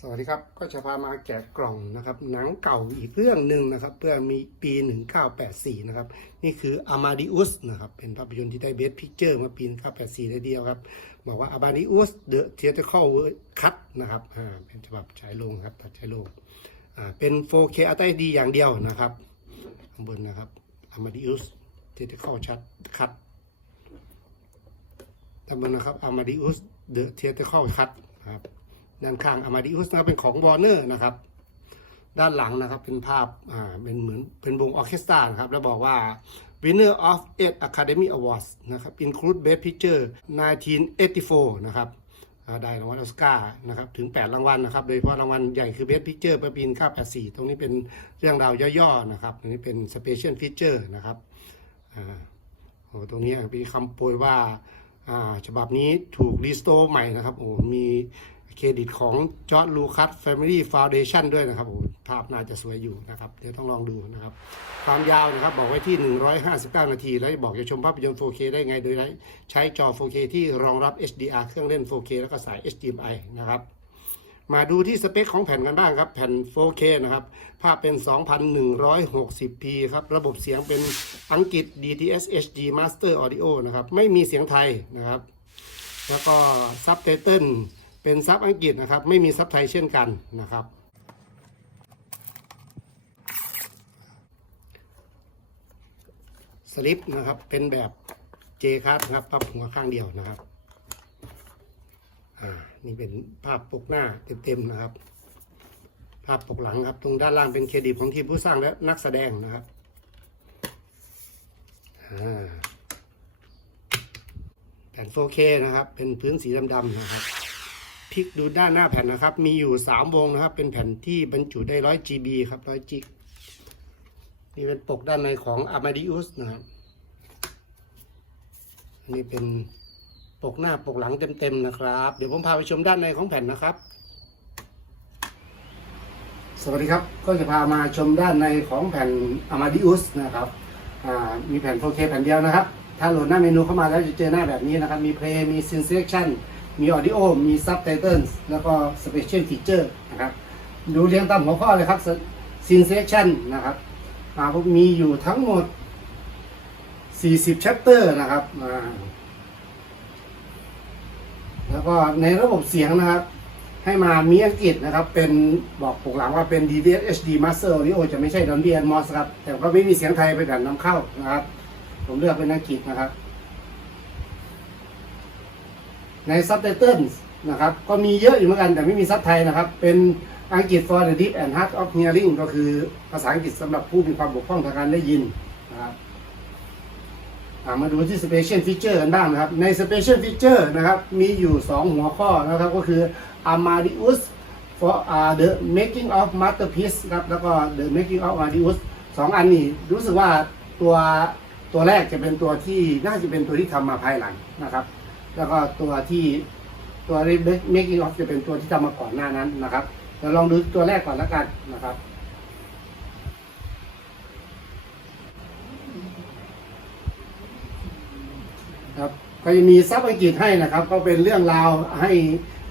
สวัสดีครับ ก็จะพามาแกะกล่องนะครับ หนังเก่าอีกเรื่องหนึ่งนะครับ เพื่อมีปี 1984 นะครับ นี่คือ Amadeus นะครับ เป็นภาพยนตร์ที่ได้เบสพิกเจอร์มาปี 1984ได้เดียวครับ บอกว่า Amadeus The Theatrical Cut นะครับอ่าเป็นฉบับฉายโรงครับตัดฉายโรงอ่าเป็น 4K Ultra HD อย่างเดียวนะครับข้างบนนะครับ Amadeus Theatrical Cut ด้านบนนะครับ Amadeus The Theatrical Cut ครับ ด้านข้าง Amadeus นะครับเป็นของ Warner นะครับ ด้านหลังนะครับเป็นภาพอ่าเป็นเหมือนเป็นวงออเคสตรานะครับ แล้วบอกว่า winner of 8 Academy Awards นะครับ include Best Picture 1984 นะครับได้รางวัลออสการ์นะครับถึง 8 รางวัลนะครับ โดยเฉพาะรางวัลใหญ่คือ Best Picture ประปี1984 ตรงนี้เป็นเรื่องราวย่อๆนะครับตรงนี้เป็น Special Feature นะครับอ่าโอ้ตรงนี้มีคำโปรยว่าฉบับนี้ถูกรีสโตใหม่นะครับโอ้มี เครดิตของจอร์ดลูคัสแฟมิลี่ฟาวเดชันด้วยนะครับโอ้ภาพน่าจะสวยอยู่นะครับ เดี๋ยวต้องลองดูนะครับ ความยาวนะครับบอกไว้ที่ 159 นาที แล้วบอกจะชมภาพยนตร์ 4K ได้ไงโดยใช้จอ 4K ที่รองรับ HDR เครื่องเล่น 4K แล้วก็สาย HDMI นะครับมาดูที่สเปคของแผ่นกันบ้างครับ แผ่น 4K นะครับ ภาพเป็น 2,160p ครับ ระบบเสียงเป็นอังกฤษ DTS HD Master Audio นะครับ ไม่มีเสียงไทยนะครับ แล้วก็ซับไตเติล เป็นซับอังกฤษนะครับ ไม่มีซับไทยเช่นกันนะครับ สลิปนะครับเป็นแบบเจคัสนะครับปับหัวข้างเดียวนะครับอ่านี่เป็นภาพปกหน้าเต็มๆนะครับ ภาพปกหลังครับตรงด้านล่างเป็นเครดิตของทีมผู้สร้างและนักแสดงนะครับอ่าแผ่น 4K นะครับ เป็นพื้นสีดำๆนะครับ ลิกดูด้านหน้าแผ่นนะครับ มีอยู่ 3 วงนะครับ เป็นแผ่นที่บรรจุได้ 100 GB ครับ 100จิกนี่เป็นปกด้านในของ Amadeus นะครับอันนี้เป็นปกหน้าปกหลังเต็มๆนะครับ เดี๋ยวผมพาไปชมด้านในของแผ่นนะครับ สวัสดีครับ ก็จะพามาชมด้านในของแผ่น Amadeus นะครับมีแผ่น 4K แผ่นเดียวนะครับ ถ้าโหลดหน้าเมนูเข้ามาแล้วจะเจอหน้าแบบนี้นะครับ มี Play มี มี Audio มี Subtitles แล้วก็ Special Feature นะครับ ดูเรียงตามหัวข้อเลยครับ Scene Selection นะครับอ่าผมมีอยู่ทั้งหมด 40 chapter นะครับ แล้วก็ในระบบเสียงนะครับ ให้มามีอังกฤษนะครับ เป็นบอกปกหลังว่าเป็น DVS HD Master Audio จะไม่ใช่ Dolby Atmos ครับ แต่ก็ไม่มีเสียงไทยเป็นแบบนำเข้านะครับ ผมเลือกเป็นอังกฤษนะครับ ใน Subtitles นะครับ ก็มีเยอะอยู่เหมือนกันแต่ไม่มีซับไทยนะครับ เป็นอังกฤษ for the deaf and hard of hearing ก็คือภาษาอังกฤษสำหรับผู้มีความบกพร่องทางการได้ยินนะครับมาดูที่ Special Feature กันบ้างนะครับ ใน Special Feature นะครับมีอยู่ 2 หัวข้อนะครับก็คือ Amadeus for uh, the Making of Masterpiece ครับแล้วก็ The Making of Amadeus สองอันนี้รู้สึกว่าตัวตัวแรกจะเป็นตัวที่น่าจะเป็นตัวที่ทำมาภายหลังนะครับ แล้วก็ตัวที่ตัว Making of จะเป็นตัวที่ทำมาก่อนหน้านั้นนะครับเราลองดูตัวแรกก่อนแล้วกันนะครับ ครับก็จะมีซับอังกฤษให้นะครับ ก็เป็นเรื่องราวให้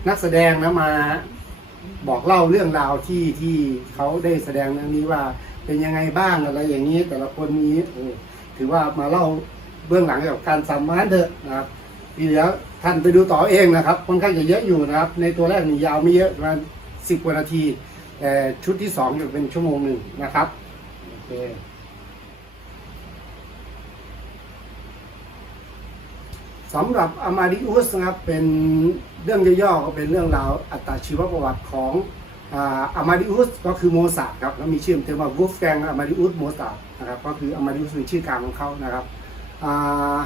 นักแสดงนะมาบอกเล่าเรื่องราวที่ที่เขาได้แสดงเรื่องนี้ว่าเป็นยังไงบ้างอะไรอย่างนี้ แต่ละคนนี้ถือว่ามาเล่าเบื้องหลังเกี่ยวกับการสัมมาเดอะนะครับ ทีเดียวท่านไปดูต่อเองนะครับค่อนข้างจะเยอะอยู่นะครับ ในตัวแรกนี่ยาวไม่เยอะประมาณสิบกว่านาทีแต่ชุดที่สองจะเป็นชั่วโมงหนึ่งนะครับโอเคสำหรับอามาดิอุสนะครับเป็นเรื่องย่อๆก็เป็นเรื่องราวอัตชีวประวัติของอามาดิอุสก็คือโมซาร์ครับแล้วมีชื่อเต็มว่าวูฟแกงอามาดิอุสโมซาร์นะครับก็คืออามาดิอุสเป็นชื่อกลางของเขานะครับอ่า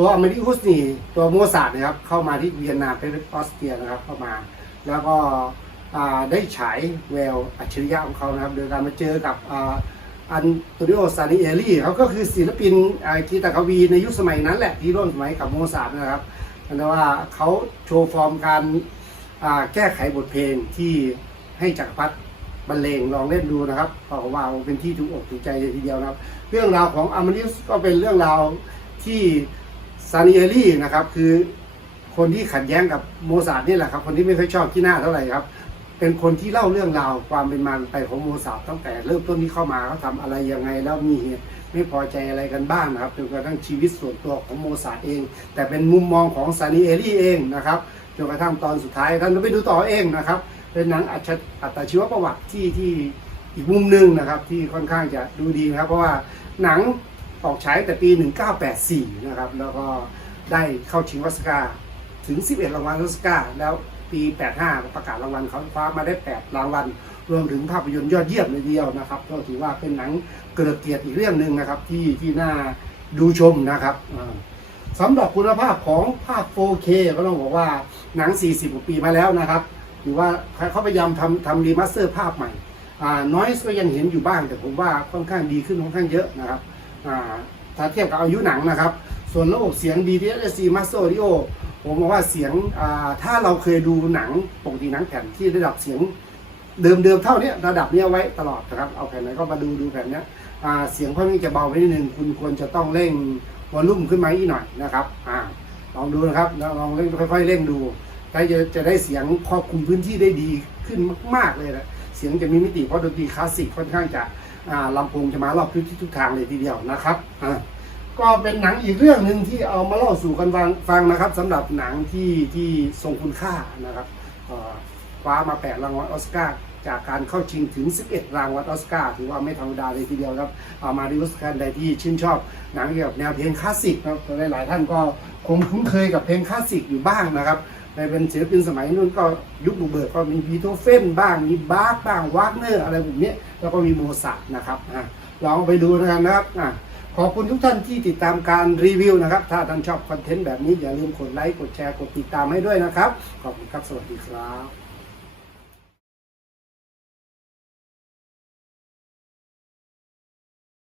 ตัวอามาดิอุสนี่ตัวโมซาร์ทนะครับเข้ามาที่เวียนนาประเทศออสเตรียนะครับเข้ามาแล้วก็ได้ฉายแววอัจฉริยะของเขานะครับ โดยการมาเจอกับอันโตนิโอซานิเอลี่เขาก็คือศิลปินกีตาร์กวีในยุคสมัยนั้นแหละที่ร่วมสมัยกับโมซาร์ทนะครับแต่ว่าเขาโชว์ฟอร์มการแก้ไขบทเพลงที่ให้จักรพรรดิบรรเลงลองเล่นดูนะครับเพราะว่าเป็นที่ถูกอกถูกใจทีเดียวนะครับ เรื่องราวของอามาดิสก็เป็นเรื่องราวที่ ซานิเอลี่นะครับ คือคนที่ขัดแย้งกับโมซาร์ทนี่แหละครับ คนที่ไม่ค่อยชอบที่หน้าเท่าไหร่ครับ เป็นคนที่เล่าเรื่องราวความเป็นมาไปของโมซาร์ทตั้งแต่เริ่มต้นที่เข้ามาเขาทำอะไรยังไงแล้วมีเหตุไม่พอใจอะไรกันบ้างนะครับจนกระทั่งชีวิตส่วนตัวของโมซาร์ทเอง แต่เป็นมุมมองของซานีเอลี่เองนะครับจนกระทั่งตอนสุดท้ายท่านก็ไปดูต่อเองนะครับ เป็นหนังอัจฉอัตชีวประวัติที่ที่อีกมุมหนึ่งนะครับ ที่ค่อนข้างจะดูดีนะครับ เพราะว่าหนัง ออกฉายแต่ปี 1984 นะครับ แล้วก็ได้เข้าชิงออสการ์ถึง 11 รางวัลออสการ์แล้วปี 85 ประกาศรางวัลเขาคว้ามาได้ 8 รางวัล รวมถึงภาพยนตร์ยอดเยี่ยมเลยเดียวนะครับ ก็ถือว่าเป็นหนังเกิดเกียรติอีกเรื่องหนึ่งนะครับ ที่ที่น่าดูชมนะครับอ่าสำหรับคุณภาพของภาพ 4K ก็ต้องบอกว่าหนัง 40 กว่าปีมาแล้วนะครับถือว่าเขาพยายามทำทำรีมาสเตอร์ภาพใหม่น้อยก็ยังเห็นอยู่บ้างแต่ผมว่าค่อนข้างดีขึ้นค่อนข้างเยอะนะครับ ถ้าเทียบกับอายุหนังนะครับ ส่วนระบบเสียง DTSC Master Audio ผมบอกว่าเสียงถ้าเราเคยดูหนังปกติหนังแผ่นที่ระดับเสียงเดิมๆเท่านี้ระดับนี้ไว้ตลอดนะครับ เอาแผ่นไหนก็มาดูดูแผ่นนี้เสียงค่อนข้างจะเบาไปนิดนึงคุณควรจะต้องเร่งวอลลุ่มขึ้นมาอีกหน่อยนะครับอลองดูนะครับลองเร่งค่อย ๆ เร่งดูถ้จะจะได้เสียงครอบคลุมพื้นที่ได้ดีขึ้นมาก ๆเลยนะเสียงจะมีมิติเพราะดนตรีคลาสสิกค่อนข้างจะ ลำโพงจะมารอบทุกทิศทุกทางเลยทีเดียวนะครับก็เป็นหนังอีกเรื่องหนึ่งที่เอามาเล่าสู่กันฟังฟังนะครับสำหรับหนังที่ที่ทรงคุณค่านะครับคว้ามา8รางวัลออสการ์จากการเข้าชิงถึง 11 รางวัลออสการ์ถือว่าไม่ธรรมดาเลยทีเดียวครับเอามาดิวสกันใดที่ชื่นชอบหนังเกี่ยวกับแนวเพลงคลาสสิกนะครับหลายๆท่านก็คงคุ้นเคยกับเพลงคลาสสิกอยู่บ้างนะครับ ในเป็นศิลปินสมัยนู้นก็ยุคบุกเบิกก็มีพีโทเฟนบ้างมีบาร์บ้างวากเนอร์อะไรแบบนี้แล้วก็มีโมซาร์ทนะครับอะลองไปดูนะครับนะครับอะขอบคุณทุกท่านที่ติดตามการรีวิวนะครับ ถ้าท่านชอบคอนเทนต์แบบนี้อย่าลืมกดไลค์กดแชร์กดติดตามให้ด้วยนะครับ ขอบคุณครับ สวัสดีครับ